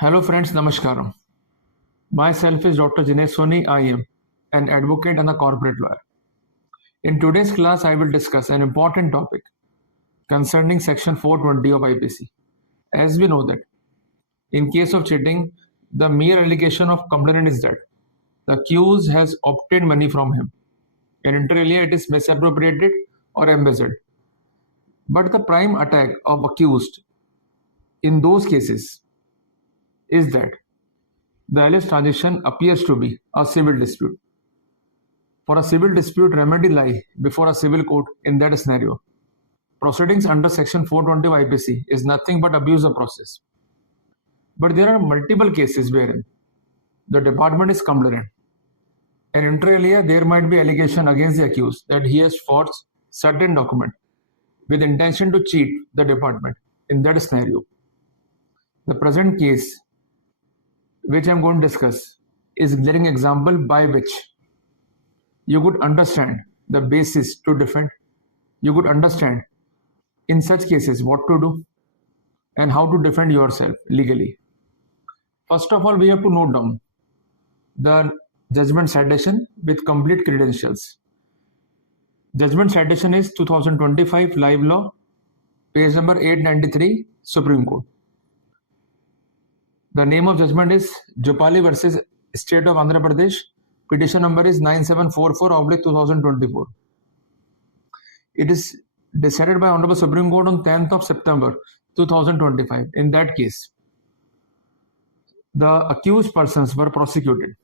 Hello friends, Namaskaram. Myself is Dr. Jinesh Soni, IM, an advocate and a corporate lawyer. In today's class, I will discuss an important topic concerning Section 420 of IPC. As we know that, in case of cheating, the mere allegation of complainant is that the accused has obtained money from him, and inter alia it is misappropriated or embezzled. But the prime attack of accused in those cases is that the alleged transaction appears to be a civil dispute. For a civil dispute, remedy lie before a civil court in that scenario. Proceedings under Section 420 of IPC is nothing but abuse of process. But there are multiple cases wherein the department is complainant, and inter alia there might be allegation against the accused that he has forged certain document with intention to cheat the department in that scenario. The present case which I am going to discuss is a glaring example by which you could understand the basis to defend. You could understand in such cases what to do and how to defend yourself legally. First of all, we have to note down the judgment citation with complete credentials. Judgment citation is 2025 Live Law, page number 893, Supreme Court. The name of judgment is Jopali versus State of Andhra Pradesh. Petition number is 9744/2024. It is decided by Honorable Supreme Court on 10th of September 2025. In that case, the accused persons were prosecuted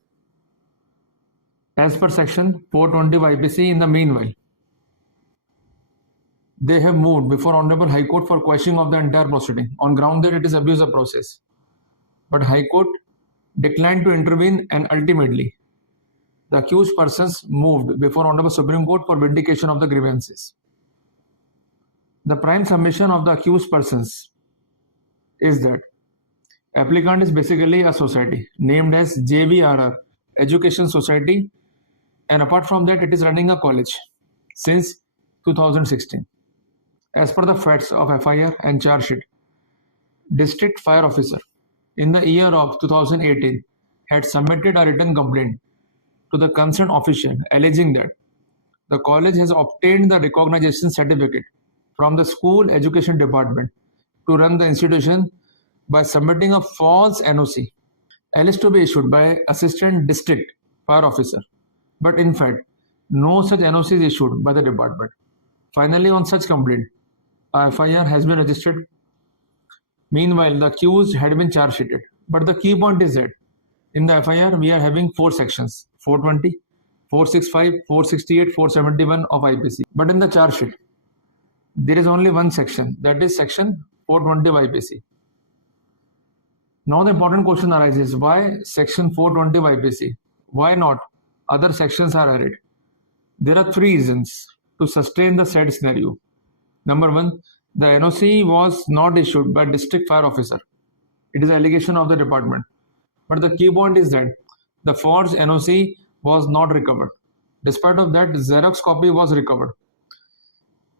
as per Section 420 of IPC. In the meanwhile, they have moved before Honorable High Court for quashing of the entire proceeding on ground that it is abuse of process. But High Court declined to intervene, and ultimately the accused persons moved before Honorable Supreme Court for vindication of the grievances. The prime submission of the accused persons is that applicant is basically a society named as JVRR Education Society, and apart from that it is running a college since 2016. As per the facts of FIR and charge sheet, District Fire Officer in the year of 2018 had submitted a written complaint to the concerned official alleging that the college has obtained the recognition certificate from the school education department to run the institution by submitting a false NOC alleged to be issued by Assistant District Fire Officer. But in fact, no such NOC is issued by the department. Finally, on such complaint, a FIR has been registered. Meanwhile, the accused had been charge sheeted. But the key point is that in the FIR, we are having 4 sections, 420, 465, 468, 471 of IPC. But in the charge sheet, there is only one section, that is Section 420 of IPC. Now the important question arises, why Section 420 of IPC? Why not other sections are added? There are 3 reasons to sustain the said scenario. Number 1, the NOC was not issued by District Fire Officer. It is an allegation of the department. But the key point is that the forged NOC was not recovered. Despite of that, Xerox copy was recovered.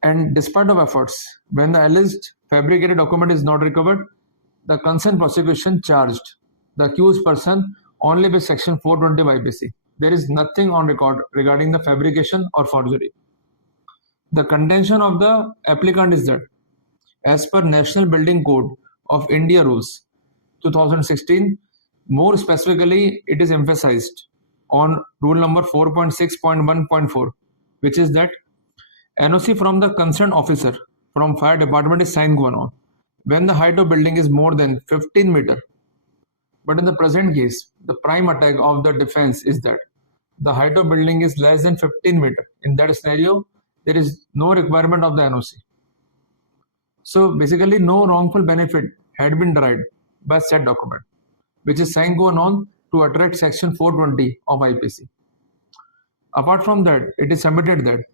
And despite of efforts, when the alleged fabricated document is not recovered, the concerned prosecution charged the accused person only with Section 420 of IPC. There is nothing on record regarding the fabrication or forgery. The contention of the applicant is that as per National Building Code of India Rules 2016, more specifically it is emphasized on rule number 4.6.1.4, which is that NOC from the concerned officer from fire department is signed on when the height of building is more than 15 meter. But in the present case, the prime attack of the defense is that the height of building is less than 15 meter. In that scenario, there is no requirement of the NOC. So basically, no wrongful benefit had been derived by said document, which is signed on to attract Section 420 of IPC. Apart from that, it is submitted that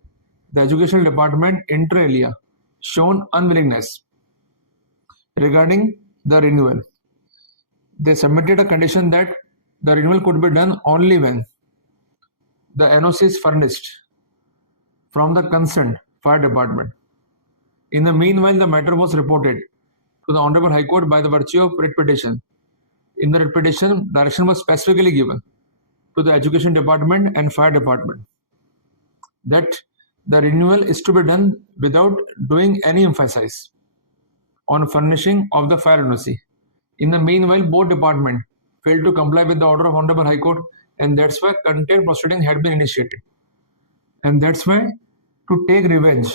the educational department inter alia shown unwillingness regarding the renewal. They submitted a condition that the renewal could be done only when the NOC is furnished from the concerned fire department. In the meanwhile, the matter was reported to the Honorable High Court by the virtue of writ petition in the repetition, direction was specifically given to the education department and fire department that the renewal is to be done without doing any emphasis on furnishing of the fire NOC. In the meanwhile, both departments failed to comply with the order of Honorable High Court, and that's why contempt proceeding had been initiated. And that's why, to take revenge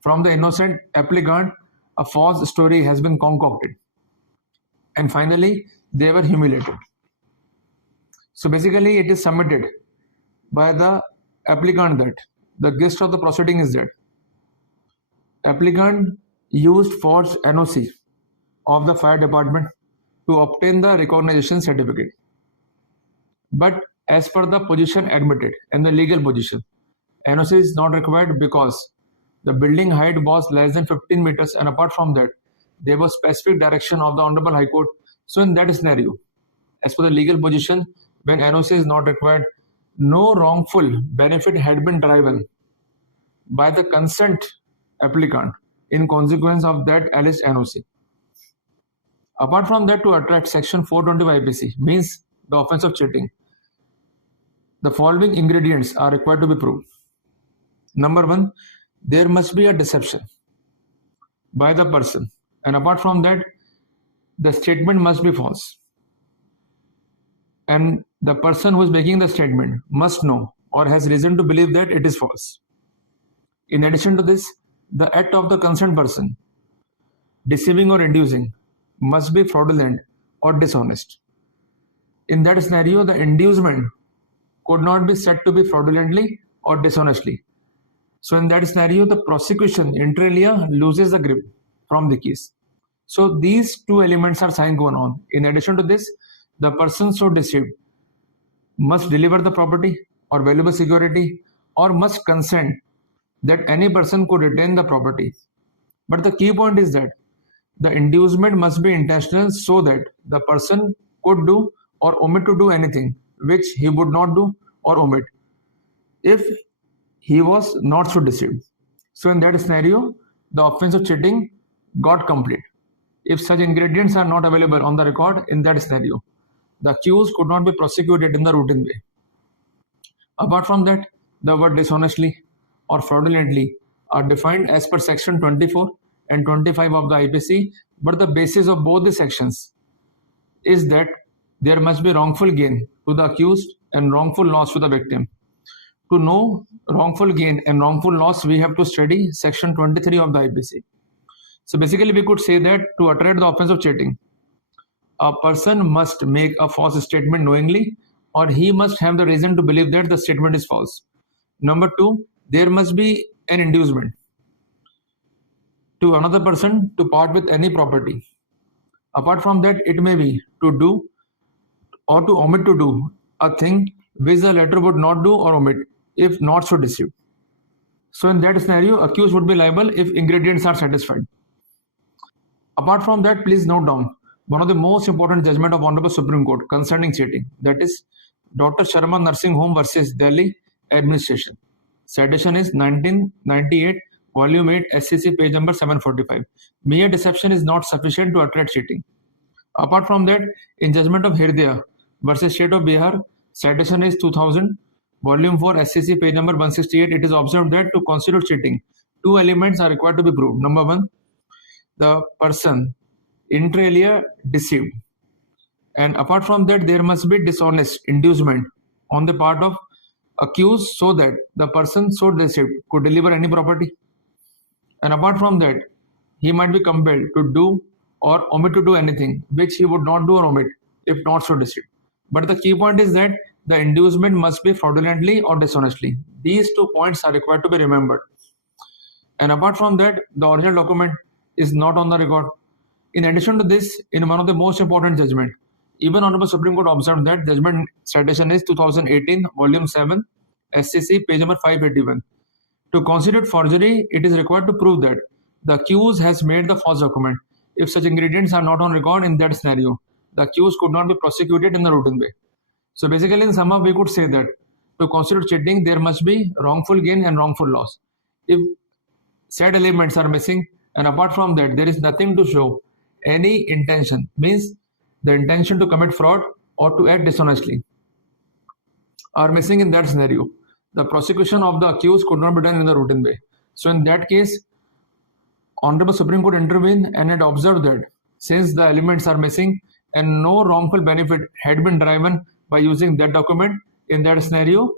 from the innocent applicant, a false story has been concocted. And finally, they were humiliated. So basically, it is submitted by the applicant that the gist of the proceeding is that applicant used forged NOC of the fire department to obtain the recognition certificate. But as per the position admitted and the legal position, NOC is not required because the building height was less than 15 meters, and apart from that, there was specific direction of the Honorable High Court. So in that scenario, as per the legal position, when NOC is not required, no wrongful benefit had been derived by the consent applicant in consequence of that alleged NOC. Apart from that, to attract section 425 IPC means the offense of cheating, the following ingredients are required to be proved. Number one, there must be a deception by the person, and apart from that, the statement must be false, and the person who is making the statement must know or has reason to believe that it is false. In addition to this, the act of the concerned person, deceiving or inducing, must be fraudulent or dishonest. In that scenario, the inducement could not be said to be fraudulently or dishonestly. So in that scenario, the prosecution inter alia loses the grip from the case. So these two elements are sine qua non. In addition to this, the person so deceived must deliver the property or valuable security or must consent that any person could retain the property. But the key point is that the inducement must be intentional so that the person could do or omit to do anything which he would not do or omit if he was not so deceived. So in that scenario, the offense of cheating got complete. If such ingredients are not available on the record in that scenario, the accused could not be prosecuted in the routine way. Apart from that, the word dishonestly or fraudulently are defined as per section 24 and 25 of the IPC, but the basis of both the sections is that there must be wrongful gain to the accused and wrongful loss to the victim. To know wrongful gain and wrongful loss, we have to study section 23 of the IPC. So basically, we could say that to attract the offense of cheating, a person must make a false statement knowingly, or he must have the reason to believe that the statement is false. Number two, there must be an inducement to another person to part with any property. Apart from that, it may be to do or to omit to do a thing which the latter would not do or omit if not so deceived. So in that scenario, accused would be liable if ingredients are satisfied. Apart from that, please note down one of the most important judgment of Honorable Supreme Court concerning cheating, that is Dr. Sharma Nursing Home versus Delhi Administration. Citation is 1998, Volume 8, SCC, page number 745. Mere deception is not sufficient to attract cheating. Apart from that, in judgment of Hridaya versus State of Bihar, citation is 2000, Volume 4, SCC, page number 168, it is observed that to constitute cheating, two elements are required to be proved. Number one, the person inter alia deceived, and apart from that, there must be dishonest inducement on the part of accused so that the person so deceived could deliver any property, and apart from that, he might be compelled to do or omit to do anything which he would not do or omit if not so deceived. But the key point is that the inducement must be fraudulently or dishonestly. These 2 points are required to be remembered. And apart from that, the original document is not on the record. In addition to this, in one of the most important judgment, even Honorable Supreme Court observed that judgment citation is 2018, Volume 7, SCC, page number 581. To constitute forgery, it is required to prove that the accused has made the false document. If such ingredients are not on record in that scenario, the accused could not be prosecuted in the routine way. So basically, in sum up, we could say that to constitute cheating, there must be wrongful gain and wrongful loss. If said elements are missing, and apart from that, there is nothing to show any intention, means the intention to commit fraud or to act dishonestly are missing in that scenario. The prosecution of the accused could not be done in the routine way. So in that case, Honorable Supreme Court intervened and had observed that since the elements are missing and no wrongful benefit had been derived by using that document in that scenario,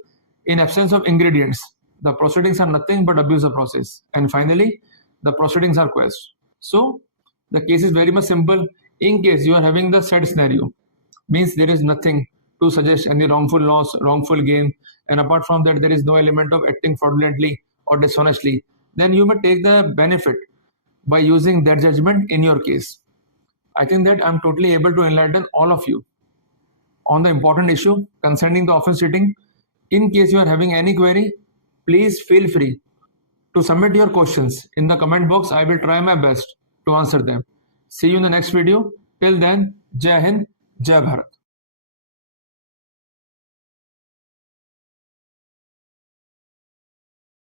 in absence of ingredients, the proceedings are nothing but abuse of process. And finally, the proceedings are quashed. So the case is very much simple. In case you are having the said scenario, means there is nothing to suggest any wrongful loss, wrongful gain, and apart from that, there is no element of acting fraudulently or dishonestly, then you may take the benefit by using that judgment in your case. I think that I'm totally able to enlighten all of you on the important issue concerning the offense rating. In case you are having any query, please feel free to submit your questions in the comment box. I will try my best to answer them. See you in the next video. Till then, Jai Hind, Jai Bharat.